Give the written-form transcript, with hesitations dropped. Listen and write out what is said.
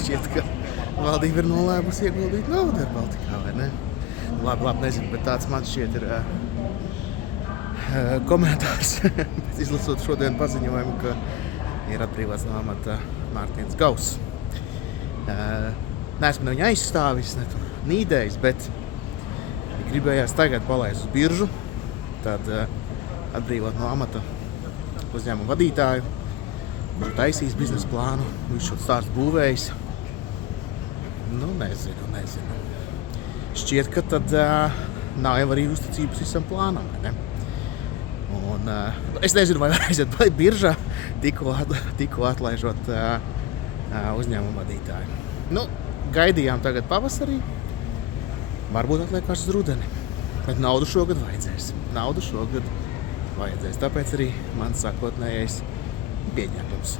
Šķiet, ka valdība ir nolēmusi ieguldīt naudu ar Baltikā, vai ne? Labi, nezinu, bet tāds man šķiet ir komentārs. Izlasot šodien paziņojumu, ka ir atbrīvots no amata Mārtiņš Gauss. Neesmu ne viņa aizstāvis, ne tur nīdējis, bet gribējās tagad palaist uz biržu, tad atbrīvot no amata uzņēmumu vadītāju, kuru taisīs biznesa plānu, viņš šo stāstu būvējis. Nezinu. Šķiet, ka tad nav jau arī uzticības visam plānam, vai ne? Un es nezinu, vai aiziet biržā, tikko atlaižot uzņēmumu vadītāju. Gaidījām tagad pavasarī, varbūt atliekās uz rudeni, bet naudu šogad vajadzēs. Tāpēc arī mans sākotnējais pieņēmums.